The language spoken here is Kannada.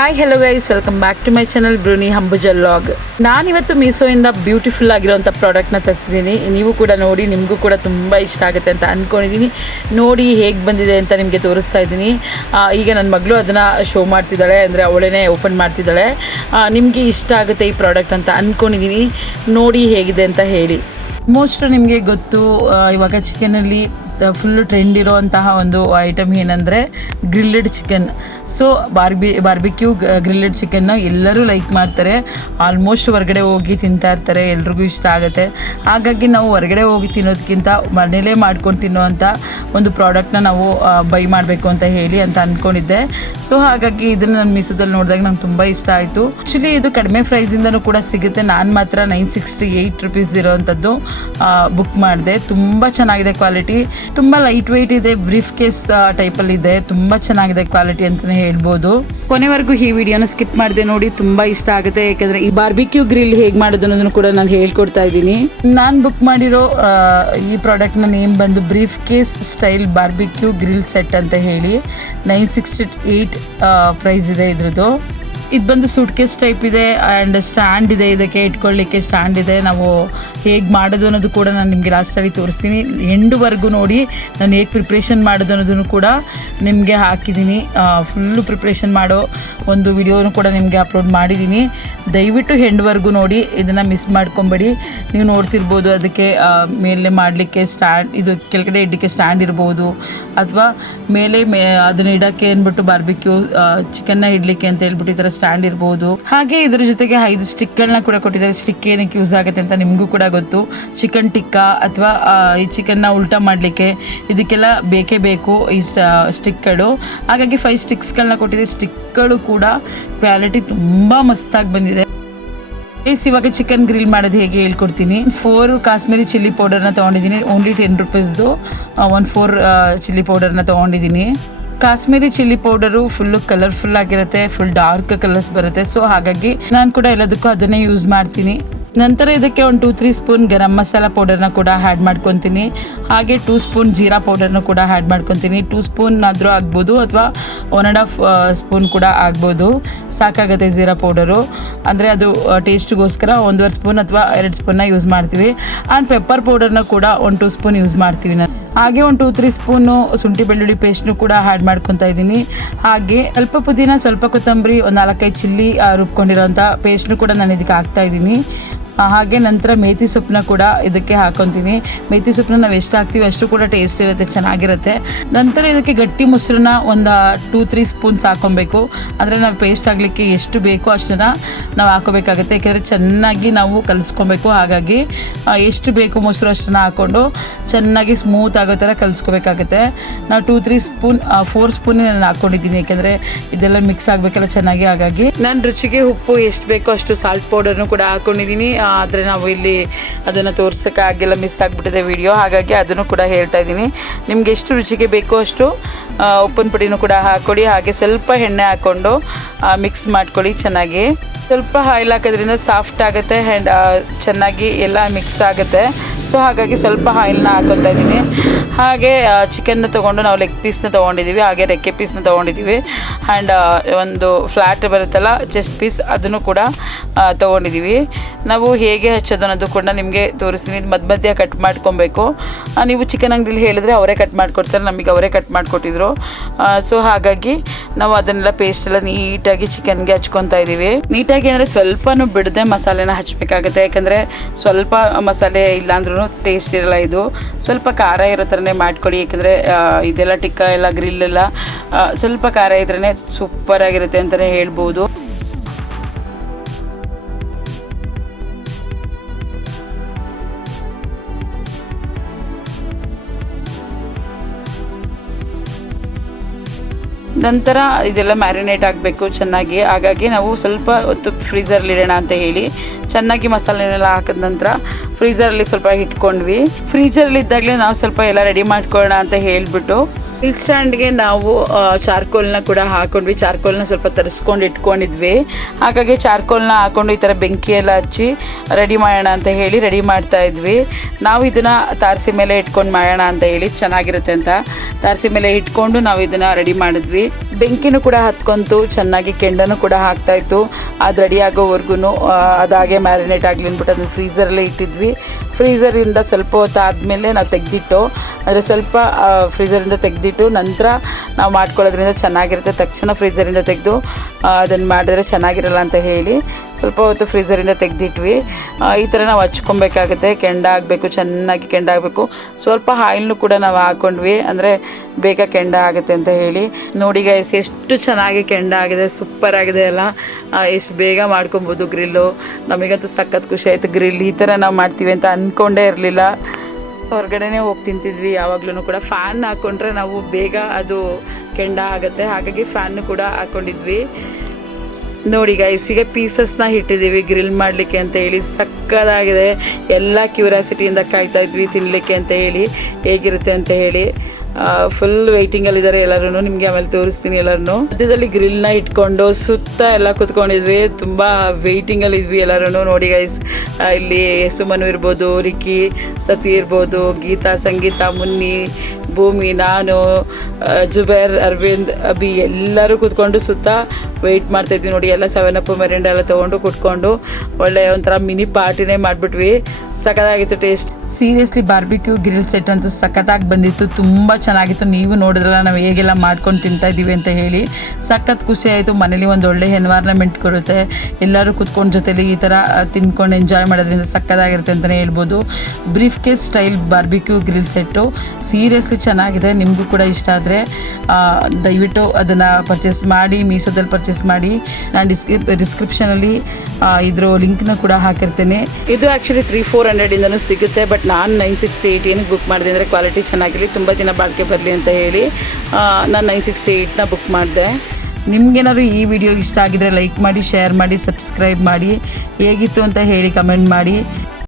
Hi hello guys, welcome back to my channel ಬ್ರೂನಿ ಹಂಬುಜಾ ವ್ಲಾಗ್. ನಾನಿವತ್ತು ಮೀಶೋಯಿಂದ ಬ್ಯೂಟಿಫುಲ್ ಆಗಿರೋಂಥ ಪ್ರಾಡಕ್ಟ್ನ ತರಿಸಿದ್ದೀನಿ. ನೀವು ಕೂಡ ನೋಡಿ, ನಿಮಗೂ ಕೂಡ ತುಂಬ ಇಷ್ಟ ಆಗುತ್ತೆ ಅಂತ ಅಂದ್ಕೊಂಡಿದ್ದೀನಿ. ನೋಡಿ ಹೇಗೆ ಬಂದಿದೆ ಅಂತ ನಿಮಗೆ ತೋರಿಸ್ತಾ ಇದ್ದೀನಿ. ಈಗ ನನ್ನ ಮಗಳು ಅದನ್ನು ಶೋ ಮಾಡ್ತಿದ್ದಾಳೆ, ಅಂದರೆ ಅವಳೇ ಓಪನ್ ಮಾಡ್ತಿದ್ದಾಳೆ. ನಿಮಗೆ ಇಷ್ಟ ಆಗುತ್ತೆ ಈ ಪ್ರಾಡಕ್ಟ್ ಅಂತ ಅಂದ್ಕೊಂಡಿದ್ದೀನಿ. ನೋಡಿ ಹೇಗಿದೆ ಅಂತ ಹೇಳಿ. ಮೋಸ್ಟ್ ನಿಮಗೆ ಗೊತ್ತು, ಇವಾಗ ಚಿಕನಲ್ಲಿ ಫುಲ್ಲು ಟ್ರೆಂಡ್ ಇರೋವಂತಹ ಒಂದು ಐಟಮ್ ಏನಂದರೆ ಗ್ರಿಲ್ಲೆಡ್ ಚಿಕನ್. ಸೊ ಬಾರ್ಬಿಕ್ಯೂ ಗ್ರಿಲ್ಲೆಡ್ ಚಿಕನ್ನ ಎಲ್ಲರೂ ಲೈಕ್ ಮಾಡ್ತಾರೆ. ಆಲ್ಮೋಸ್ಟ್ ಹೊರಗಡೆ ಹೋಗಿ ತಿಂತಾ ಇರ್ತಾರೆ, ಎಲ್ರಿಗೂ ಇಷ್ಟ ಆಗುತ್ತೆ. ಹಾಗಾಗಿ ನಾವು ಹೊರಗಡೆ ಹೋಗಿ ತಿನ್ನೋದಕ್ಕಿಂತ ಮನೇಲೇ ಮಾಡ್ಕೊಂಡು ತಿನ್ನೋವಂಥ ಒಂದು ಪ್ರಾಡಕ್ಟ್ನ ನಾವು ಬೈ ಮಾಡಬೇಕು ಅಂತ ಹೇಳಿ ಅಂತ ಅಂದ್ಕೊಂಡಿದ್ದೆ. ಸೊ ಹಾಗಾಗಿ ಇದನ್ನು ನಾನು ಮೀಶೋದಲ್ಲಿ ನೋಡಿದಾಗ ನಂಗೆ ತುಂಬ ಇಷ್ಟ ಆಯಿತು. ಆ್ಯಕ್ಚುಲಿ ಇದು ಕಡಿಮೆ ಪ್ರೈಸಿಂದನೂ ಕೂಡ ಸಿಗುತ್ತೆ. ನಾನು ಮಾತ್ರ 968 ರುಪೀಸ್ ಇರೋವಂಥದ್ದು ಬುಕ್ ಮಾಡಿದೆ. ತುಂಬ ಚೆನ್ನಾಗಿದೆ ಕ್ವಾಲಿಟಿ, ತುಂಬ ಲೈಟ್ ವೆಯ್ಟ್ ಇದೆ, ಬ್ರೀಫ್ ಕೇಸ್ ಟೈಪಲ್ಲಿ ಇದೆ. ತುಂಬ ಚೆನ್ನಾಗಿದೆ ಕ್ವಾಲಿಟಿ ಅಂತಲೇ ಹೇಳ್ಬೋದು. ಕೊನೆವರೆಗೂ ಈ ವಿಡಿಯೋನ ಸ್ಕಿಪ್ ಮಾಡಿದೆ ನೋಡಿ, ತುಂಬ ಇಷ್ಟ ಆಗುತ್ತೆ. ಯಾಕೆಂದರೆ ಈ ಬಾರ್ಬಿಕ್ಯೂ ಗ್ರಿಲ್ ಹೇಗೆ ಮಾಡೋದು ಅನ್ನೋದನ್ನು ಕೂಡ ನಾನು ಹೇಳ್ಕೊಡ್ತಾ ಇದ್ದೀನಿ. ನಾನು ಬುಕ್ ಮಾಡಿರೋ ಈ ಪ್ರಾಡಕ್ಟ್ನ ನೇಮ್ ಬಂದು brief case style barbecue grill set ಅಂತ ಹೇಳಿ 968 ಪ್ರೈಸ್ ಇದೆ ಇದ್ರದ್ದು. ಇದು ಬಂದು ಸೂಟ್ ಕೇಸ್ ಟೈಪ್ ಇದೆ ಆ್ಯಂಡ್ ಸ್ಟ್ಯಾಂಡ್ ಇದೆ, ಇದಕ್ಕೆ ಇಟ್ಕೊಳ್ಳಿಕ್ಕೆ ಸ್ಟ್ಯಾಂಡ್ ಇದೆ. ನಾವು ಹೇಗೆ ಮಾಡೋದು ಅನ್ನೋದು ಕೂಡ ನಾನು ನಿಮಗೆ ಲಾಸ್ಟಲ್ಲಿ ತೋರಿಸ್ತೀನಿ. ಎಂಡ್ವರೆಗೂ ನೋಡಿ ನಾನು ಹೇಗೆ ಪ್ರಿಪ್ರೇಷನ್ ಮಾಡೋದು ಅನ್ನೋದನ್ನು ಕೂಡ ನಿಮಗೆ ಹಾಕಿದ್ದೀನಿ. ಫುಲ್ಲು ಪ್ರಿಪ್ರೇಷನ್ ಮಾಡೋ ಒಂದು ವಿಡಿಯೋನು ಕೂಡ ನಿಮಗೆ ಅಪ್ಲೋಡ್ ಮಾಡಿದ್ದೀನಿ. ದಯವಿಟ್ಟು ಎಂಡ್ವರೆಗೂ ನೋಡಿ, ಇದನ್ನು ಮಿಸ್ ಮಾಡ್ಕೊಬೇಡಿ. ನೀವು ನೋಡ್ತಿರ್ಬೋದು, ಅದಕ್ಕೆ ಮೇಲೆ ಮಾಡಲಿಕ್ಕೆ ಸ್ಟ್ಯಾಂಡ್, ಇದು ಕೆಳಗಡೆ ಇಡಲಿಕ್ಕೆ ಸ್ಟ್ಯಾಂಡ್ ಇರ್ಬೋದು, ಅಥವಾ ಮೇಲೆ ಅದನ್ನು ಇಡೋಕ್ಕೆ ಅಂದ್ಬಿಟ್ಟು ಬಾರ್ಬಿಕ್ಯೂ ಚಿಕನ್ನ ಇಡಲಿಕ್ಕೆ ಅಂತ ಹೇಳ್ಬಿಟ್ಟು ಈ ಥರ ಸ್ಟ್ಯಾಂಡ್ ಇರ್ಬೋದು. ಹಾಗೆ ಇದ್ರ ಜೊತೆಗೆ 5 ಸ್ಟಿಕ್ಗಳನ್ನ ಕೂಡ ಕೊಟ್ಟಿದ್ದಾರೆ. ಸ್ಟಿಕ್ ಏನಕ್ಕೆ ಯೂಸ್ ಆಗುತ್ತೆ ಅಂತ ನಿಮಗೂ ಕೂಡ ಗೊತ್ತು. ಚಿಕನ್ ಟಿಕ್ಕಾ ಅಥವಾ ಈ ಚಿಕನ್ನ ಉಲ್ಟಾ ಮಾಡಲಿಕ್ಕೆ ಇದಕ್ಕೆಲ್ಲ ಬೇಕೇ ಬೇಕು ಈ ಸ್ಟಿಕ್ಗಳು. ಹಾಗಾಗಿ 5 ಸ್ಟಿಕ್ಸ್ಗಳನ್ನ ಕೊಟ್ಟಿದ್ದಾರೆ. ಸ್ಟಿಕ್ಗಳು ಕೂಡ ಕ್ವಾಲಿಟಿ ತುಂಬ ಮಸ್ತಾಗಿ ಬಂದಿದೆ. ಇವಾಗ ಚಿಕನ್ ಗ್ರಿಲ್ ಮಾಡೋದು ಹೇಗೆ ಹೇಳ್ಕೊಡ್ತೀನಿ. 4 ಕಾಶ್ಮೀರಿ ಚಿಲ್ಲಿ ಪೌಡರ್ನ ತೊಗೊಂಡಿದ್ದೀನಿ. ಓನ್ಲಿ 10 ರುಪೀಸ್ದು 4 ಚಿಲ್ಲಿ ಪೌಡರ್ನ ತೊಗೊಂಡಿದ್ದೀನಿ. Kashmiri chilli powder full colourful ಆಗಿರುತ್ತೆ, ಫುಲ್ ಡಾರ್ಕ್ ಕಲರ್ಸ್ ಬರುತ್ತೆ. ಸೊ ಹಾಗಾಗಿ ನಾನು ಕೂಡ ಎಲ್ಲದಕ್ಕೂ ಅದನ್ನೇ ಯೂಸ್ ಮಾಡ್ತೀನಿ. ನಂತರ ಇದಕ್ಕೆ ಒಂದು 2-3 ಸ್ಪೂನ್ ಗರಂ ಮಸಾಲ ಪೌಡರ್ನ ಕೂಡ ಆ್ಯಡ್ ಮಾಡ್ಕೊತೀನಿ. ಹಾಗೆ 2 ಸ್ಪೂನ್ ಜೀರಾ ಪೌಡರ್ನ ಕೂಡ ಆ್ಯಡ್ ಮಾಡ್ಕೊತೀನಿ. 2 ಸ್ಪೂನ್ ಆದರೂ ಆಗ್ಬೋದು, ಅಥವಾ 1.5 ಸ್ಪೂನ್ ಕೂಡ ಆಗ್ಬೋದು. ಸಾಕಾಗುತ್ತೆ ಜೀರಾ ಪೌಡರು, ಅಂದರೆ ಅದು ಟೇಸ್ಟ್ಗೋಸ್ಕರ 1.5 ಸ್ಪೂನ್ ಅಥವಾ 2 ಸ್ಪೂನ್ನ ಯೂಸ್ ಮಾಡ್ತೀವಿ. ಆ್ಯಂಡ್ ಪೆಪ್ಪರ್ ಪೌಡರ್ನ ಕೂಡ 1-2 ಸ್ಪೂನ್ ಯೂಸ್ ಮಾಡ್ತೀವಿ ನಾನು. ಹಾಗೆ 1-2-3 ಸ್ಪೂನು ಶುಂಠಿ ಬೆಳ್ಳುಳ್ಳಿ ಪೇಸ್ಟ್ನು ಕೂಡ ಆ್ಯಡ್ ಮಾಡ್ಕೊತಾ ಇದ್ದೀನಿ. ಹಾಗೆ ಸ್ವಲ್ಪ ಪುದೀನ, ಸ್ವಲ್ಪ ಕೊತ್ತಂಬರಿ, ಒಂದು 4-5 ಚಿಲ್ಲಿ ರುಬ್ಕೊಂಡಿರೋಂಥ ಪೇಸ್ಟ್ನು ಕೂಡ ನಾನು ಇದಕ್ಕೆ ಹಾಕ್ತಾ ಇದ್ದೀನಿ. ಹಾಗೆ ನಂತರ ಮೇಥಿ ಸೊಪ್ಪನ್ನ ಕೂಡ ಇದಕ್ಕೆ ಹಾಕೊತೀನಿ. ಮೇಥಿ ಸೊಪ್ಪನ್ನ ನಾವು ಎಷ್ಟು ಹಾಕ್ತೀವಿ ಅಷ್ಟು ಕೂಡ ಟೇಸ್ಟ್ ಇರುತ್ತೆ, ಚೆನ್ನಾಗಿರುತ್ತೆ. ನಂತರ ಇದಕ್ಕೆ ಗಟ್ಟಿ ಮೊಸರನ್ನ ಒಂದು 2-3 ಸ್ಪೂನ್ಸ್ ಹಾಕೊಬೇಕು. ಅಂದರೆ ನಾವು ಪೇಸ್ಟ್ ಆಗಲಿಕ್ಕೆ ಎಷ್ಟು ಬೇಕೋ ಅಷ್ಟನ್ನು ನಾವು ಹಾಕೋಬೇಕಾಗುತ್ತೆ. ಯಾಕೆಂದರೆ ಚೆನ್ನಾಗಿ ನಾವು ಕಲಿಸ್ಕೊಬೇಕು. ಹಾಗಾಗಿ ಎಷ್ಟು ಬೇಕು ಮೊಸರು ಅಷ್ಟನ್ನು ಹಾಕ್ಕೊಂಡು ಚೆನ್ನಾಗಿ ಸ್ಮೂತ್ ಆಗೋ ಥರ ಕಲಿಸ್ಕೋಬೇಕಾಗುತ್ತೆ. ನಾವು 2-3 ಸ್ಪೂನ್ 4 ಸ್ಪೂನ್ ನಾನು ಹಾಕ್ಕೊಂಡಿದ್ದೀನಿ, ಯಾಕೆಂದರೆ ಇದೆಲ್ಲ ಮಿಕ್ಸ್ ಆಗಬೇಕಲ್ಲ ಚೆನ್ನಾಗಿ. ಹಾಗಾಗಿ ನಾನು ರುಚಿಗೆ ಉಪ್ಪು ಎಷ್ಟು ಬೇಕೋ ಅಷ್ಟು ಸಾಲ್ಟ್ ಪೌಡರ್ನು ಕೂಡ ಹಾಕ್ಕೊಂಡಿದ್ದೀನಿ. ಆದರೆ ನಾವು ಇಲ್ಲಿ ಅದನ್ನು ತೋರ್ಸೋಕ್ಕಾಗೆಲ್ಲ ಮಿಸ್ ಆಗಿಬಿಟ್ಟಿದೆ ವಿಡಿಯೋ, ಹಾಗಾಗಿ ಅದನ್ನು ಕೂಡ ಹೇಳ್ತಾ ಇದ್ದೀನಿ. ನಿಮಗೆ ಎಷ್ಟು ರುಚಿಗೆ ಬೇಕೋ ಅಷ್ಟು ಉಪ್ಪಿನ ಪುಡಿನೂ ಕೂಡ ಹಾಕ್ಕೊಡಿ. ಹಾಗೆ ಸ್ವಲ್ಪ ಎಣ್ಣೆ ಹಾಕ್ಕೊಂಡು ಮಿಕ್ಸ್ ಮಾಡ್ಕೊಳ್ಳಿ ಚೆನ್ನಾಗಿ. ಸ್ವಲ್ಪ ಆಯಿಲ್ ಹಾಕೋದ್ರಿಂದ ಸಾಫ್ಟ್ ಆಗುತ್ತೆ ಆ್ಯಂಡ್ ಚೆನ್ನಾಗಿ ಎಲ್ಲ ಮಿಕ್ಸ್ ಆಗುತ್ತೆ. ಸೊ ಹಾಗಾಗಿ ಸ್ವಲ್ಪ ಆಯಿಲ್ನ ಹಾಕೋತಾ ಇದ್ದೀನಿ. ಹಾಗೆ ಚಿಕನ್ನ ತೊಗೊಂಡು ನಾವು ಲೆಗ್ ಪೀಸ್ನ ತೊಗೊಂಡಿದ್ದೀವಿ, ಹಾಗೆ ರೆಕ್ಕೆ ಪೀಸ್ನ ತೊಗೊಂಡಿದ್ದೀವಿ. ಆ್ಯಂಡ್ ಒಂದು ಫ್ಲ್ಯಾಟ್ ಬರುತ್ತಲ್ಲ ಚೆಸ್ಟ್ ಪೀಸ್, ಅದನ್ನು ಕೂಡ ತೊಗೊಂಡಿದ್ದೀವಿ. ನಾವು ಹೇಗೆ ಹಚ್ಚೋದು ಅನ್ನೋದು ಕೂಡ ನಿಮಗೆ ತೋರಿಸ್ತೀನಿ. ಮಧ್ಯ ಕಟ್ ಮಾಡ್ಕೊಬೇಕು. ನೀವು ಚಿಕನ್ ಅಂಗಡಿಲಿ ಹೇಳಿದ್ರೆ ಅವರೇ ಕಟ್ ಮಾಡಿಕೊಡ್ತಾರೆ, ನಮಗೆ ಅವರೇ ಕಟ್ ಮಾಡಿಕೊಟ್ಟಿದ್ರು. ಸೊ ಹಾಗಾಗಿ ನಾವು ಅದನ್ನೆಲ್ಲ ಪೇಸ್ಟೆಲ್ಲ ನೀಟಾಗಿ ಚಿಕನ್ಗೆ ಹಚ್ಕೊತಾ ಇದ್ದೀವಿ. ನೀಟಾಗಿ ಅಂದರೆ ಸ್ವಲ್ಪನೂ ಬಿಡದೆ ಮಸಾಲೆನ ಹಚ್ಚಬೇಕಾಗುತ್ತೆ. ಯಾಕಂದರೆ ಸ್ವಲ್ಪ ಮಸಾಲೆ ಇಲ್ಲಾಂದ್ರೂ ಟೇಸ್ಟ್ ಇರಲ್ಲ. ಇದು ಸ್ವಲ್ಪ ಖಾರ ಇರೋ ಥರನೇ ಮಾಡ್ಕೊಡಿ. ಯಾಕಂದರೆ ಇದೆಲ್ಲ ಟಿಕ್ಕ ಎಲ್ಲ ಗ್ರಿಲ್ ಎಲ್ಲ ಸ್ವಲ್ಪ ಖಾರ ಇದ್ರೇ ಸೂಪರಾಗಿರುತ್ತೆ ಅಂತಲೇ ಹೇಳ್ಬೋದು. ನಂತರ ಇದೆಲ್ಲ ಮ್ಯಾರಿನೇಟ್ ಆಗಬೇಕು ಚೆನ್ನಾಗಿ. ಹಾಗಾಗಿ ನಾವು ಸ್ವಲ್ಪ ಹೊತ್ತು ಫ್ರೀಝರಲ್ಲಿ ಇಡೋಣ ಅಂತ ಹೇಳಿ ಚೆನ್ನಾಗಿ ಮಸಾಲೆನೆಲ್ಲ ಹಾಕಿದ ನಂತರ ಫ್ರೀಝರಲ್ಲಿ ಸ್ವಲ್ಪ ಇಟ್ಕೊಂಡ್ವಿ. ಫ್ರೀಝರಲ್ಲಿ ಇದ್ದಾಗಲೇ ನಾವು ಸ್ವಲ್ಪ ಎಲ್ಲ ರೆಡಿ ಮಾಡ್ಕೊಳ್ಳೋಣ ಅಂತ ಹೇಳಿಬಿಟ್ಟು ಹಿಲ್ ಸ್ಟ್ಯಾಂಡ್ಗೆ ನಾವು ಚಾರ್ಕೋಲ್ನ ಕೂಡ ಹಾಕೊಂಡ್ವಿ. ಚಾರ್ಕೋಲ್ನ ಸ್ವಲ್ಪ ತರಿಸ್ಕೊಂಡು ಇಟ್ಕೊಂಡಿದ್ವಿ. ಹಾಗಾಗಿ ಚಾರ್ಕೋಲ್ನ ಹಾಕೊಂಡು ಈ ಥರ ಬೆಂಕಿ ಎಲ್ಲ ಹಚ್ಚಿ ರೆಡಿ ಮಾಡೋಣ ಅಂತ ಹೇಳಿ ರೆಡಿ ಮಾಡ್ತಾ ಇದ್ವಿ. ನಾವು ಇದನ್ನು ತಾರಸಿ ಮೇಲೆ ಇಟ್ಕೊಂಡು ಮಾಡೋಣ ಅಂತ ಹೇಳಿ ಚೆನ್ನಾಗಿರುತ್ತೆ ಅಂತ ತಾರಸಿ ಮೇಲೆ ಇಟ್ಕೊಂಡು ನಾವು ಇದನ್ನು ರೆಡಿ ಮಾಡಿದ್ವಿ. ಬೆಂಕಿನೂ ಕೂಡ ಹತ್ಕೊಂತು, ಚೆನ್ನಾಗಿ ಕೆಂಡನೂ ಕೂಡ ಹಾಕ್ತಾಯಿತ್ತು. ಅದು ರೆಡಿ ಆಗೋವರೆಗೂ ಅದಾಗೆ ಮ್ಯಾರಿನೇಟ್ ಆಗಲಿ ಅಂದ್ಬಿಟ್ಟು ಅದನ್ನು ಫ್ರೀಝರಲ್ಲೇ ಇಟ್ಟಿದ್ವಿ. ಫ್ರೀಝರಿಂದ ಸ್ವಲ್ಪ ಹೊತ್ತು ಆದಮೇಲೆ ನಾವು ತೆಗೆದಿಟ್ಟು ಅಂದರೆ ಸ್ವಲ್ಪ ಫ್ರೀಝರಿಂದ ತೆಗೆದಿಟ್ಟು ನಂತರ ನಾವು ಮಾಡ್ಕೊಳ್ಳೋದ್ರಿಂದ ಚೆನ್ನಾಗಿರುತ್ತೆ. ತಕ್ಷಣ ಫ್ರೀಝರಿಂದ ತೆಗೆದು ಅದನ್ನು ಮಾಡಿದ್ರೆ ಚೆನ್ನಾಗಿರಲ್ಲ ಅಂತ ಹೇಳಿ ಸ್ವಲ್ಪ ಹೊತ್ತು ಫ್ರೀಝರಿಂದ ತೆಗೆದಿಟ್ವಿ. ಈ ಥರ ನಾವು ಹಚ್ಕೊಬೇಕಾಗುತ್ತೆ. ಕೆಂಡ ಆಗಬೇಕು, ಚೆನ್ನಾಗಿ ಕೆಂಡ ಆಗಬೇಕು. ಸ್ವಲ್ಪ ಆಯಿಲ್ನು ಕೂಡ ನಾವು ಹಾಕ್ಕೊಂಡ್ವಿ, ಅಂದರೆ ಬೇಗ ಕೆಂಡ ಆಗುತ್ತೆ ಅಂತ ಹೇಳಿ. ನೋಡಿ ಗೈಸ್, ಎಷ್ಟು ಚೆನ್ನಾಗಿ ಕೆಂಡ ಆಗಿದೆ, ಸೂಪರ್ ಆಗಿದೆ ಅಲ್ಲ. ಎಷ್ಟು ಬೇಗ ಮಾಡ್ಕೊಬೋದು ಗ್ರಿಲ್ಲು. ನಮಗಂತೂ ಸಖತ್ ಖುಷಿ ಆಯಿತು. ಗ್ರಿಲ್ ಈ ಥರ ನಾವು ಮಾಡ್ತೀವಿ ಅಂತ ಅಂದ್ಕೊಂಡೇ ಇರಲಿಲ್ಲ. ಹೊರಗಡೆನೇ ಹೋಗಿ ತಿಂತಿದ್ವಿ ಯಾವಾಗಲೂ ಕೂಡ. ಫ್ಯಾನ್ ಹಾಕ್ಕೊಂಡ್ರೆ ನಾವು ಬೇಗ ಅದು ಕೆಂಡ ಆಗುತ್ತೆ, ಹಾಗಾಗಿ ಫ್ಯಾನ್ನು ಕೂಡ ಹಾಕ್ಕೊಂಡಿದ್ವಿ. ನೋಡಿ ಗೈಸ್, ಈಗ ಪೀಸಸ್ನ ಇಟ್ಟಿದ್ದೀವಿ ಗ್ರಿಲ್ ಮಾಡಲಿಕ್ಕೆ ಅಂತ ಹೇಳಿ. ಸಕ್ಕತ್ತಾಗಿದೆ. ಎಲ್ಲ ಕ್ಯೂರಿಯಾಸಿಟಿಯಿಂದ ಕಾಯ್ತಾ ಇದ್ವಿ ತಿನ್ನಲಿಕ್ಕೆ ಅಂತ ಹೇಳಿ, ಹೇಗಿರುತ್ತೆ ಅಂತ ಹೇಳಿ. ಫುಲ್ ವೆಯ್ಟಿಂಗಲ್ಲಿದ್ದಾರೆ ಎಲ್ಲರೂ. ನಿಮಗೆ ಆಮೇಲೆ ತೋರಿಸ್ತೀನಿ ಎಲ್ಲರೂ. ಮಧ್ಯದಲ್ಲಿ ಗ್ರಿಲ್ನ ಇಟ್ಕೊಂಡು ಸುತ್ತ ಎಲ್ಲ ಕೂತ್ಕೊಂಡಿದ್ವಿ. ತುಂಬ ವೆಯ್ಟಿಂಗಲ್ಲಿದ್ವಿ ಎಲ್ಲರೂ. ನೋಡಿ ಗೈಸ್, ಇಲ್ಲಿ ಸುಮನು ಇರ್ಬೋದು, ರಿಕ್ಕಿ, ಸತಿ ಇರ್ಬೋದು, ಗೀತಾ, ಸಂಗೀತ, ಮುನ್ನಿ, ಭೂಮಿ, ನಾನು, ಜುಬೇರ್, ಅರವಿಂದ್, ಅಭಿ ಎಲ್ಲರೂ ಕೂತ್ಕೊಂಡು ಸುತ್ತ ವೆಯ್ಟ್ ಮಾಡ್ತಾಯಿದ್ವಿ. ನೋಡಿ, ಎಲ್ಲ 7up ಮೆರಿಂಡ ಎಲ್ಲ ತೊಗೊಂಡು ಕುಟ್ಕೊಂಡು ಒಳ್ಳೆ ಒಂಥರ ಮಿನಿ ಪಾರ್ಟಿನೇ ಮಾಡಿಬಿಟ್ವಿ. ಸಖತ್ತಾಗಿತ್ತು taste. Seriously barbecue grill set ಅಂತೂ ಸಖತ್ತಾಗಿ ಬಂದಿತ್ತು, ತುಂಬ ಚೆನ್ನಾಗಿತ್ತು. ನೀವು ನೋಡಿದ್ರಲ್ಲ ನಾವು ಹೇಗೆಲ್ಲ ಮಾಡ್ಕೊಂಡು ತಿಂತಾಯಿದ್ದೀವಿ ಅಂತ ಹೇಳಿ. ಸಖತ್ ಖುಷಿ ಆಯಿತು. ಮನೇಲಿ ಒಂದು ಒಳ್ಳೆ ಎನ್ವೈರ್ನ್ಮೆಂಟ್ ಕೊಡುತ್ತೆ. ಎಲ್ಲರೂ ಕುತ್ಕೊಂಡು ಜೊತೆಲಿ ಈ ಥರ ತಿನ್ಕೊಂಡು ಎಂಜಾಯ್ ಮಾಡೋದ್ರಿಂದ ಸಖತ್ತಾಗಿರುತ್ತೆ ಅಂತಲೇ ಹೇಳ್ಬೋದು. Brief case style barbecue grill set seriously ಚೆನ್ನಾಗಿದೆ. ನಿಮಗೂ ಕೂಡ ಇಷ್ಟ ಆದರೆ ದಯವಿಟ್ಟು ಅದನ್ನು ಪರ್ಚೇಸ್ ಮಾಡಿ, ಮೀಶೋದಲ್ಲಿ ಪರ್ಚೇಸ್ ಮಾಡಿ. ನಾನು ಡಿಸ್ಕ್ರಿಪ್ಷನಲ್ಲಿ ಇದ್ರ ಲಿಂಕ್ನ ಕೂಡ ಹಾಕಿರ್ತೇನೆ. ಇದು ಆ್ಯಕ್ಚುಲಿ 300-400 ಸಿಗುತ್ತೆ. ಬಟ್ ನಾನು 968 ಏನಕ್ಕೆ ಬುಕ್ ಮಾಡಿದೆ ಅಂದರೆ ಕ್ವಾಲಿಟಿ ಚೆನ್ನಾಗಿರಲಿ, ತುಂಬ ದಿನ ಬಾಳಿಕೆ ಬರಲಿ ಅಂತ ಹೇಳಿ ನಾನು 968ನ ಬುಕ್ ಮಾಡಿದೆ. ನಿಮಗೇನಾದ್ರು ಈ ವಿಡಿಯೋ ಇಷ್ಟ ಆಗಿದ್ರೆ ಲೈಕ್ ಮಾಡಿ, ಶೇರ್ ಮಾಡಿ, ಸಬ್ಸ್ಕ್ರೈಬ್ ಮಾಡಿ. ಹೇಗಿತ್ತು ಅಂತ ಹೇಳಿ ಕಮೆಂಟ್ ಮಾಡಿ.